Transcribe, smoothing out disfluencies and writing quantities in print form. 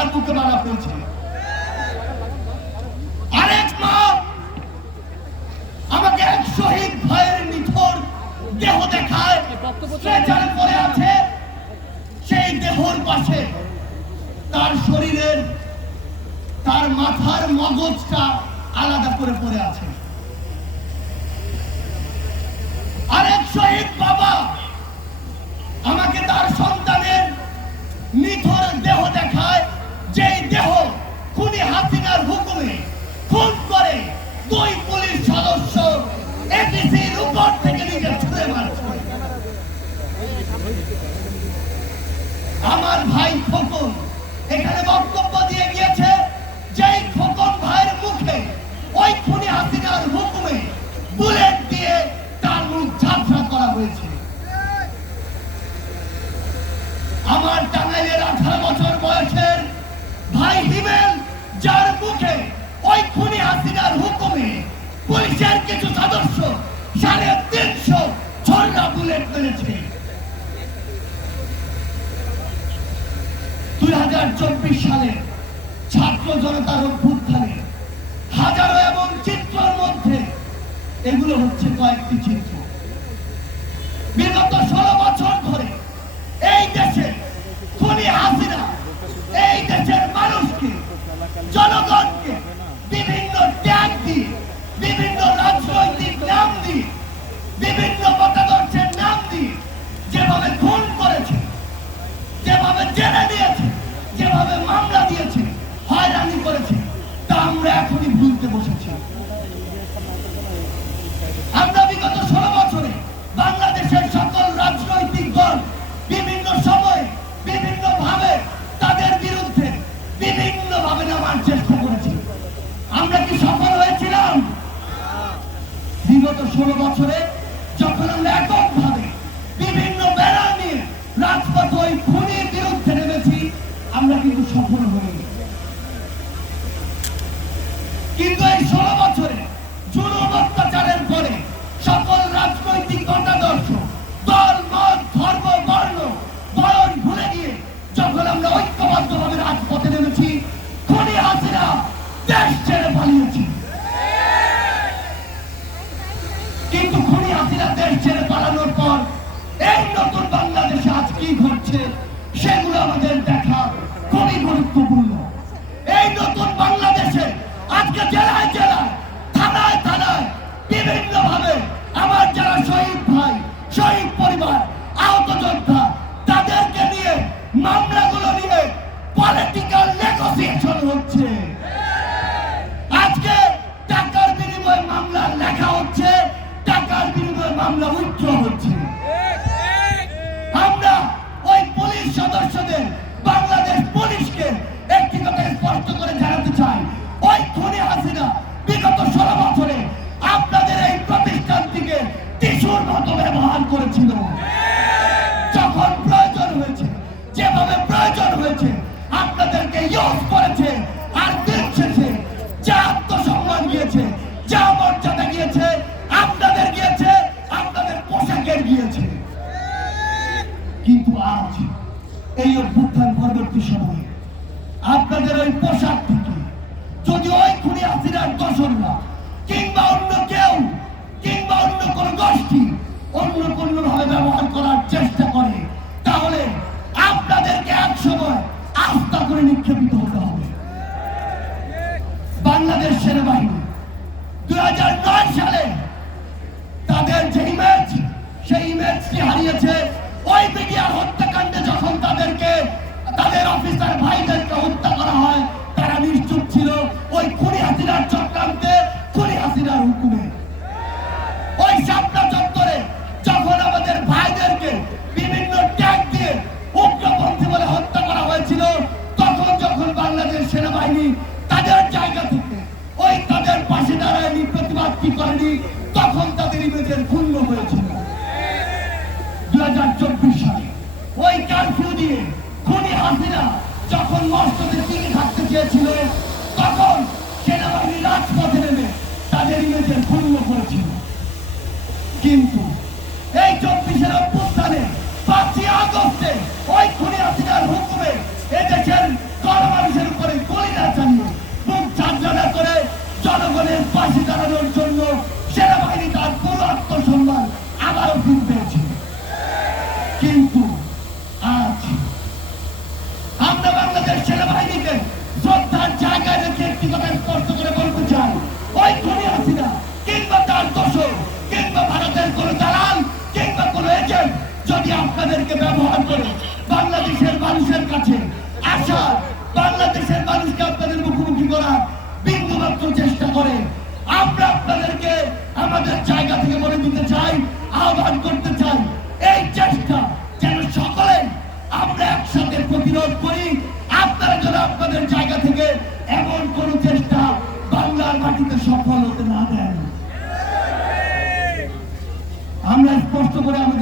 তার বুকে মারা পড়ছে। আরেক মা আমাকে এক শহীদ ভাইয়ের নিথর দেহ দেখায়, স্ট্রেচারে পড়ে আছে। সেই দেহর পাশে তার শরীরের, তার মাথার মগজটা আলাদা করে পড়ে আছে। আরেক শহীদ বাবা আমাকে তার সন্তানের নিথর দেহ দেখায়, যেই দেহ খুনি হাসিনার হুকুমে খুন করে 2 পুলিশ সদস্য এটিসির উপর থেকে নিজে ছুঁড়ে মারছে। আমার ভাই খোকন এখানে বক্তব্য দিয়ে গিয়েছে, যেই খোকন ভাইয়ের মুখে ওই খুনি হাসিনার হুকুমে বুলেট দিয়ে তার মুখ ঝাপসা করা হয়েছে। আমার টাঙ্গাইলের 18 বছর বয়সের ভাই হিমেল, যার মুখে ওই খুনি হাসিনার হুকুমে পুলিশের কিছু সদস্য 350 ছোড়া বুলেট মেরেছে। 2024 সালে ছাত্র জনতার অভ্যুত্থানে হাজারো এমন চিত্রের মধ্যে এগুলো হচ্ছে কয়েকটি চিত্র। বিগত 16 বছর ধরে এই দেশে খুনি হাসিনা এই দেশের মানুষকে, জনগণকে বিভিন্ন ট্যাগ দিয়ে, বিভিন্ন রাজনৈতিক নাম দিয়ে, বিভিন্ন মতাদর্শের নাম দিয়ে যেভাবে খুন করেছে, যেভাবে জেলে দিয়েছে, যেভাবে মামলা দিয়েছে, হয়রানি করেছে, তা আমরা এখনই ভুলতে বসেছি। আমরা বিগত 16 বছরে বাংলাদেশের সকল রাজনৈতিক দল বিভিন্ন সময়ে বিভিন্ন ভাবে তাদের বিরুদ্ধে বিভিন্ন ভাবে নামার চেষ্টা করেছি। আমরা কি সফল হয়েছিলাম? বিগত 16 বছরে যখন আমরা এককভাবে বিভিন্ন ব্যানার নিয়ে রাজপথে ওই খুনির বিরুদ্ধে নেমেছি, আমরা কিন্তু সফল হইনি। কিন্তু এই 16 বছরে জুলুম অত্যাচারের পরে সকল রাজনৈতিক মতাদর্শ, দল, মত, ধর্ম, বর্ণ, বয়স ভুলে গিয়ে যখন আমরা ঐক্যবদ্ধভাবে রাজপথে নেমেছি, খুনি হাসিনা দেশ ছেড়ে পালিয়েছি। কিন্তু খুনি হাসিনা দেশ ছেড়ে পালানোর পর এই নতুন বাংলাদেশে আজ কি ঘটছে সেগুলো আমাদের দেখা খুবই গুরুত্বপূর্ণ। এই নতুন বাংলাদেশে আজকে জেলায় জেলায়, থানায় থানায় বিভিন্ন ভাবে আমার যারা শহীদ ভাই, শহীদ পরিবার, আহত যোদ্ধা, তাদেরকে নিয়ে মামলাগুলো নিয়ে পলিটিক্যাল নেগোসিয়েশন হচ্ছে। আজকে টাকার বিনিময়ে মামলা লেখা হচ্ছে, টাকার বিনিময়ে মামলা উইথড্র হচ্ছে। আমরা ওই পুলিশ সদস্যদের, বাংলাদেশ পুলিশকে একটি কথা স্পষ্ট করে জানাতে চাই, ওই খুনি হাসিনা বিগত 16 বছরে আপনাদের এই প্রতিষ্ঠানটিকে টিস্যুর মতো ব্যবহার করেছিল। যখন প্রয়োজন হয়েছে, যেভাবে প্রয়োজন হয়েছে, আপনাদেরকে ইউজ করেছে। আর দিন শেষে যা আত্মসম্মান গিয়েছে, যা মর্যাদা গিয়েছে, আপনাদের গিয়েছে, আপনাদের পোশাকের গিয়েছে। কিন্তু আজ এই অভ্যুত্থান পরবর্তী সময়ে আপনাদের ওই পোশাক থেকে যদি ওই খুনি হাসিনার দোসররা কিংবা অন্য কেউ কিংবা অন্য কোন গোষ্ঠী অন্য কোন ভাবে ব্যবহার করার চেষ্টা করে, তাহলে আপনাদেরকে এক সময় আস্থা করে নিক্ষেপিত হতে হবে। বাংলাদেশ সেনাবাহিনী 2009 সালে তাদের যে ইমেজ, সেই ইমেজটি হারিয়েছে। ওই মিডিয়ার হত্যাকাণ্ডে যখন তাদেরকে, তাদের অফিসার ভাইদেরকে হত্যা করা হয়, তারা নিশ্চুপ ছিল ওই খুনি হাসিনার চক্রান্তে, খুনি হাসিনার হুকুমে। ওই শাপলা চত্বরে যখন আমাদের ভাইদেরকে বিভিন্ন ট্যাগ দিয়ে উগ্রপন্থী বলে হত্যা করা হয়েছিল, তখন যখন বাংলাদেশ সেনাবাহিনী তাদের জায়গা থেকে ওই তাদের পাশে দাঁড়ায়নি, প্রতিবাদ কি করেনি, তখন তাদের ইমেজের ক্ষুণ্ণ হয়েছিল। 2024 সালে ওই কারফিউ দিয়ে খুনি হাসিনা যখন মসজিদের দিকে থাকতে চেয়েছিল, তখন সেনাবাহিনী রাজপথে নেমে তাদের ইমেজের ক্ষুণ্ণ করেছিল। কিন্তু এই 24-এর অভ্যুত্থানে 5ই আগস্টে ওই খুনি হাসিনার হুকুমে এদেশের গণমানুষের একটি কথা স্পষ্ট করে বলতে চাই, ওই খুনি হাসিনা কিংবা তার দোষর কিংবা ভারতের কোনো দালাল কিংবা কোনো এজেন্ট যদি আপনাদেরকে ব্যবহার করে বাংলাদেশের মানুষের কাছে আসা, বাংলাদেশের মানুষকে আপনাদের মুখোমুখি করার বিন্দুমাত্র চেষ্টা করে, আমরা আপনাদেরকে আমাদের জায়গা থেকে বলে দিতে চাই, আহ্বান করতে চাই, এই চেষ্টা যেন সকলে আমরা একসাথে প্রতিরোধ করি। আপনারা যেন আপনাদের জায়গা থেকে এমন কোন চেষ্টা বাংলার মাটিতে সফল হতে না দেন। আমরা স্পষ্ট করে আমাদের